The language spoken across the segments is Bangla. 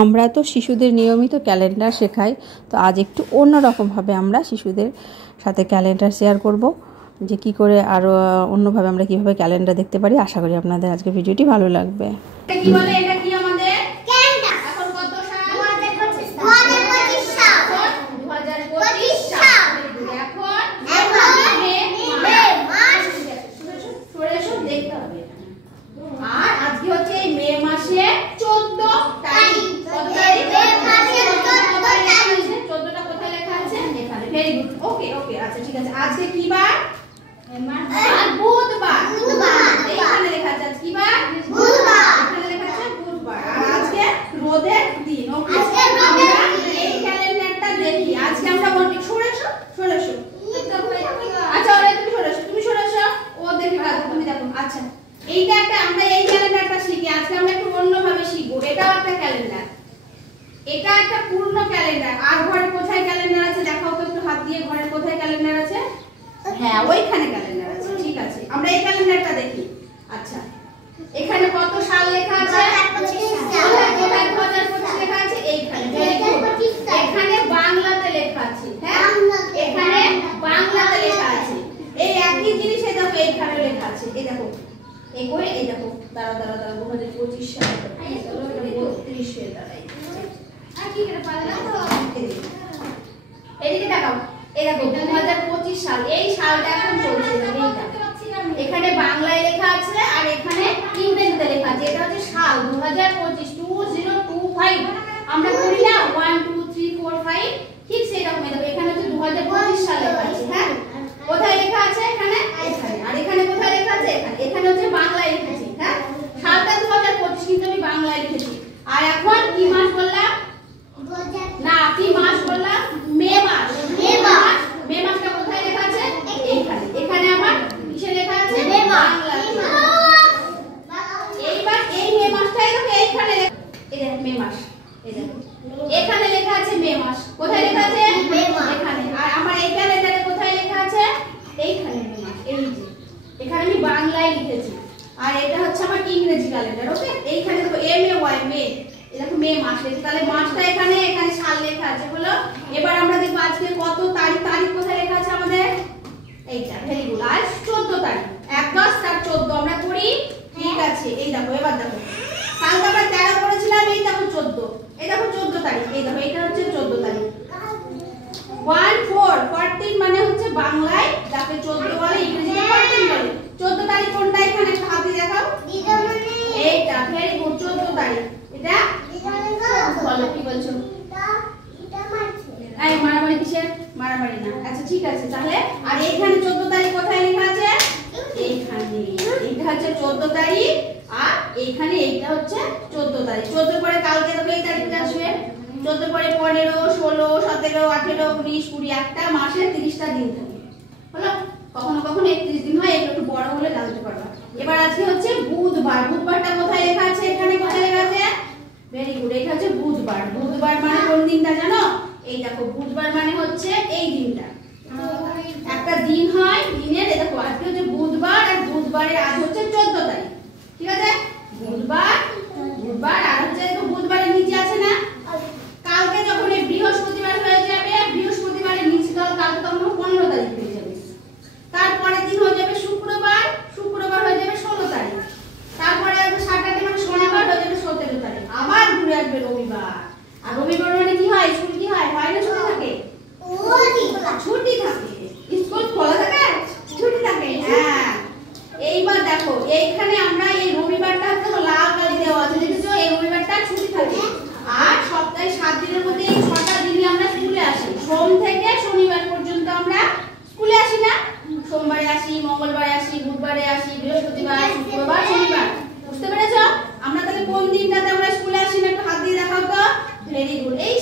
আমরা তো শিশুদের নিয়মিত ক্যালেন্ডার শেখাই, তো আজ একটু অন্যরকমভাবে আমরা শিশুদের সাথে ক্যালেন্ডার শেয়ার করব, যে কি করে আরও অন্যভাবে আমরা কিভাবে ক্যালেন্ডার দেখতে পারি। আশা করি আপনাদের আজকের ভিডিওটি ভালো লাগবে। কি বলে এটা কি আমাদের ক্যালেন্ডার? এখন কত সাল? 2025 সাল। 2025 সাল। এখন মে মাস সরে সব দেখতে হবে। আর আজকে হচ্ছে এই মে মাসে 14 তারিখ। কত তারিখ? মে মাসে 14 তারিখ। 14টা কোথায় লেখা আছে? এখানে। Very good. ওকে ওকে, আচ্ছা ঠিক আছে। আজকে কি বার? আর বুধবার। এখানে লেখা আছে আজ কি বার? বুধবার। এখানে লেখা আছে বুধবার। আর আজকে রোদের দিন। ওকে, আমরা এই ক্যালেন্ডারটা দেখি। আজকে আমরা বলি সরেছো। আচ্ছা ওরে তুমি সরেছো। ও দেখি কাজ তুমি দেখো। আচ্ছা এইটা একটা, আমরা এই ক্যালেন্ডারটা শিখি। আজকে আমরা একটু অন্যভাবে শিখবো। এটাও একটা ক্যালেন্ডার, এটা একটা পূর্ণ ক্যালেন্ডার। আর ঘরে কোথায় ক্যালেন্ডার আছে দেখাও তো একটু হাত দিয়ে। ঘরে কোথায় ক্যালেন্ডার আছে? হ্যাঁ ওইখানে ক্যালেন্ডার আছে। ঠিক আছে, আমরা এই ক্যালেন্ডারটা দেখি। আচ্ছা এখানে কত সাল লেখা আছে? 2025 সাল। কোথায় 2025 লেখা আছে? এইখানে। এখানে বাংলাতে লেখা আছে। হ্যাঁ এখানে বাংলাতে লেখা আছে। এই একই জিনিস এই দেখো এইখানে লেখা আছে। এই দেখো এই করে এই দেখো দাঁড়া 2025 সাল 32 এ দাঁড়াই। আর কি করে পারলাম তো? এদিকে তাকাও। এই দেখো 2025 সাল। এই সালটা এখন চলছে। এখানে বাংলায় লেখা আছে আর এখানে ইংরেজিতে লেখা আছে। এটা হচ্ছে সাল 2025 2025। আমরা করি না 1 2 3 4 5, ঠিক সেই রকম। দেখো এখানে হচ্ছে 2025 সাল লেখা আছে। হ্যাঁ কোথায় লেখা আছে? এখানে। আর এখানে কোথায় লেখা আছে? এখানে হচ্ছে বাংলায় লিখেছি। হ্যাঁ সালটা 2025 কিন্তু আমি বাংলায় লিখেছি। আর এখন কি মাস বললাম? না কি মাস বললাম? মে মাস। মে মাসটা কোথায় লেখা আছে? এইখানে। এখানে আমার কিসে লেখা আছে? বাংলাতে। এইবার এই মে মাসটাই দেখো এইখানে এই দেখো মে মাস। এই দেখো এখানে লেখা আছে মে মাস। কোথায় লেখা আছে? এখানে। আর আমার এই ক্যালেন্ডারে কোথায় লেখা আছে? এইখানে মে মাস। এই যে এখানে আমি বাংলায় লিখেছি। আর এটা হচ্ছে আমার ইংরেজি ক্যালেন্ডার। ওকে, এইখানে দেখো এম এ ওয়াই মে। এই দেখো মে মাস লেখা, তাহলে মাসটা এখানে, এখানে সাল লেখা আছে। হলো এবার আমরা দেখব আজকে কত তারিখ। তারিখ কোথায় লেখা আছে আমাদের? এইটা। Very good. আজ 14 তারিখ। 1 10 তার 14 আমরা করি। ঠিক আছে, এই দেখো এবার দেখো কাল আমরা 13 করেছিলাম। এই দেখো 14। এই দেখো 14 তারিখ। এই দেখো এটা হচ্ছে 14 তারিখ। 1 4 14 মানে হচ্ছে বাংলায় যাকে 14 বলে, ইংরেজিতে 14 বলে। 14 তারিখ কোনটা? এখানে একটু হাত দিয়ে দেখাও। এইটা। Very good. 14 তারিখ। এটা বলো কি বলছো? এই মারামারি কিসের? মারামারি না। আচ্ছা ঠিক আছে তাহলে। আর এইখানে 14 তারিখ কোথায় লেখা আছে? এইখানে। এইটা হচ্ছে 14 তারিখ আর এইখানে এইটা হচ্ছে 14 তারিখ। 14 পরে কালকে দেখো এই তারিখটা আসবে। 14 পরে 15 16 17 18 19 20 একটা মাসে 30টা দিন থাকে। হলো কখনো কখনো 31 দিন হয়। একটু বড় হলে জানতে পারবা। এবার আজকে হচ্ছে বুধবার। বুধবারটা কোথায় লেখা আছে? এখানে। কোথায় লেখা আছে? Very good. এটা হচ্ছে বুধবার। বুধবার মানে কোন দিনটা জানো? এই দেখো বুধবার মানে হচ্ছে এই দিনটা। একটা দিন হয় দিনের। এই দেখো আজকে হচ্ছে বুধবার আর বুধবারের আজ হচ্ছে 14 তারিখ। ঠিক আছে, বুধবার আর হচ্ছে তো বুধবারের নিচে আছে না? কালকে যখন এই বৃহস্পতিবার হয়ে যাবে, বৃহস্পতিবারের নিচে তো কালকে তখন 15 তারিখ হয়ে যাবে। তারপরের দিন হয়ে যাবে শুক্রবার হয়ে যাবে 16 তারিখ। তারপরে আসবে সাতটাতে মানে শনিবার হয়ে যাবে 17 তারিখ। আবার ঘুরে আসবে রবিবার। আর রবিবার মানে কি হয়? স্কুল কি হয়? হয় না ছুটি থাকে? ছুটি থাকে। স্কুল খোলা থাকে? ছুটি থাকে। হ্যাঁ এইবার দেখো এইখানে আমরা এই রবিবারটা হচ্ছে লাল কালি দেওয়া আছে, দেখেছো? এই রবিবারটা ছুটি থাকে। আর সপ্তাহে 7 দিনের মধ্যে এই 6টা দিনই আমরা স্কুলে আসি। সোম থেকে শনিবার পর্যন্ত আমরা স্কুলে আসি না? সোমবারে আসি, মঙ্গলবারে আসি, বুধবারে আসি, বৃহস্পতিবার, শুক্রবার, শনিবার। বুঝতে পেরেছো? আমরা তাহলে কোন দিনটাতে আমরা স্কুলে আসি না? একটু হাত দিয়ে দেখাও তো। Very good. এই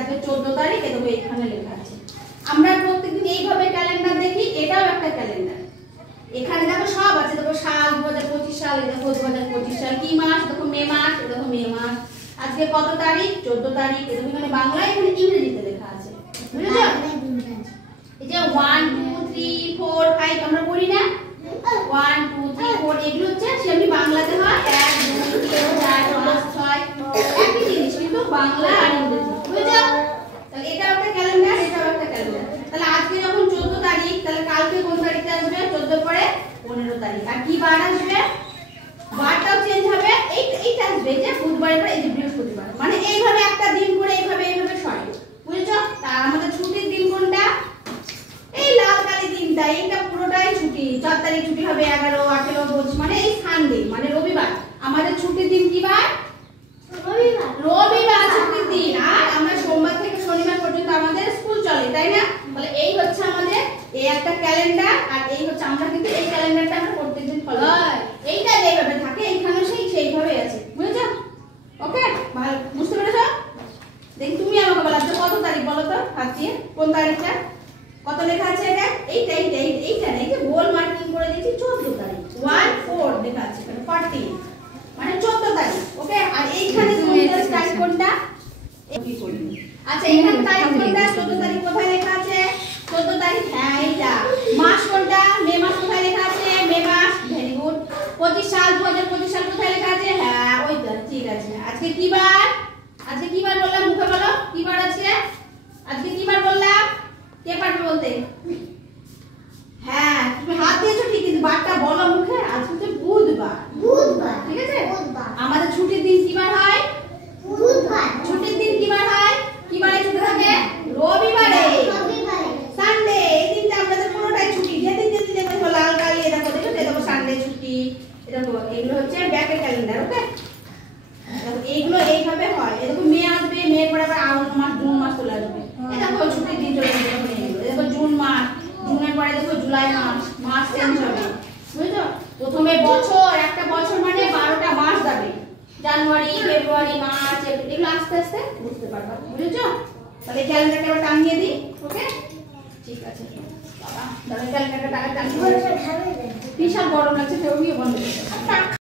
আজকে 14 তারিখ, এই দেখো এখানে লেখা আছে। আমরা প্রত্যেকদিন এইভাবে ক্যালেন্ডার দেখি, এটাও একটা ক্যালেন্ডার। এখানে দেখো সব আছে, দেখো সাল 2025 সাল, দেখো 2025 সাল কি মাস, দেখো মে মাস, দেখো মে মাস। আজকে কত তারিখ? 14 তারিখ। দেখো এখানে বাংলায়, এখানে ইংরেজিতে লেখা আছে, বুঝেছো? এই যে 1 2 3 4 5 আমরা পড়ি না, 1 2 3 4 এগুলো হচ্ছে সেমনি বাংলাতে হয় 1 2 3 4 5 6 একই জিনিস, কিন্তু বাংলা আর ইংরেজি, বুঝেছো? তাহলে এটা একটা ক্যালেন্ডার, এটাও একটা ক্যালেন্ডার। তাহলে আজকে যখন 14 তারিখ, তাহলে কালকে কোন তারিখে আসবে? 14 পরে 15 তারিখ। আর কি বার আসবে? বারটাও চেঞ্জ হবে, এইটা আসবে যে বুধবারের পরে এই যে বৃহস্পতিবার, মানে এইভাবে একটা দিন করে এইভাবে সরে, বুঝেছো? তার আমাদের ছুটির দিন কোনটা? এই লাল কালি দিনটা, এইটা পুরোটাই ছুটি। 4 তারিখ ছুটি হবে, 11 18 25, মানে এই সানডে মানে রবিবার। আমাদের ছুটির দিন কি বার? রবিবার ছুটির দিন। আর আমরা সোমবার থেকে শনিবার পর্যন্ত আমাদের স্কুল চলে, তাই না? তাহলে এই হচ্ছে আমাদের এই একটা ক্যালেন্ডার, আর এই হচ্ছে আমরা কিন্তু এই ক্যালেন্ডারটা আমরা প্রত্যেকদিন ফলো করি। এইটা যেভাবে থাকে এইখানে সেইভাবে আছে, বুঝেছো? ওকে, ভালো বুঝতে পেরেছো? দেখি তুমি আমাকে বলো তো কত তারিখ বলো তো, আজকে কোন তারিখটা? কত লেখা আছে এটা? এইটা এই যে গোল মার্কিং করে দিয়েছি 14 তারিখ, 1 4 লেখা আছে এখানে 40, মানে 14 তারিখ। ওকে, আর এইখানে তোমাদের তারিখ কোনটা? কি করি? আচ্ছা, এখানে তারিখ কোনটা? 14 তারিখ কোথায় লেখা আছে? 14 তারিখ, হ্যাঁ এইটা। মাস কোনটা? মে মাস কোথায় লেখা আছে? মে মাস, ভেরি গুড। 25 সাল 2025 সাল কোথায় লেখা আছে? হ্যাঁ ওইটা, ঠিক আছে। আজকে কি বার? আজকে কি বার বললাম? মুখে বলো কি বার আছে আজকে? কি বার বললাম? কে পারবে বলতে? হ্যাঁ তুমি হাত দিয়েছো ঠিক, কিন্তু বারটা বলো মুখে। আজকে হচ্ছে বুধবার, ঠিক আছে? আমাদের ছুটির দিন কি বার হয়? বুধবার। ছুটির দিন কি বার হয়? কি বারে ছুটি থাকে? রবিবারে, সানডে। এই দিনটা আমাদের পুরোটাই ছুটি। যেদিন দেখো লাল কালি, দেখো দেখো সানডে ছুটি। দেখো এগুলো হচ্ছে ব্যাকের ক্যালেন্ডার। ওকে, এইগুলো এইভাবে হয়। এরকম মে আসবে, মে পরে আবার আগস্ট মাস, জুন মাস চলে আসবে। দেখো ছুটির দিন চলে আসবে। দেখো জুন মাস, জুনের পরে দেখো জুলাই মাস, মাস চেঞ্জ হবে, বুঝছো? প্রথমে বছর, একটা বছর মানে 12টা মাস যাবে, জানুয়ারি ফেব্রুয়ারি মার্চ এপ্রিল, এগুলো আস্তে আস্তে বুঝতে পারবা, বুঝেছো? তাহলে ক্যালেন্ডারটা আবার টাঙিয়ে দিই। ওকে, ঠিক আছে বাবা, তাহলে ক্যালেন্ডারটা টাঙিয়ে বিশাল গরম লাগছে, কেউ বন্ধ করতে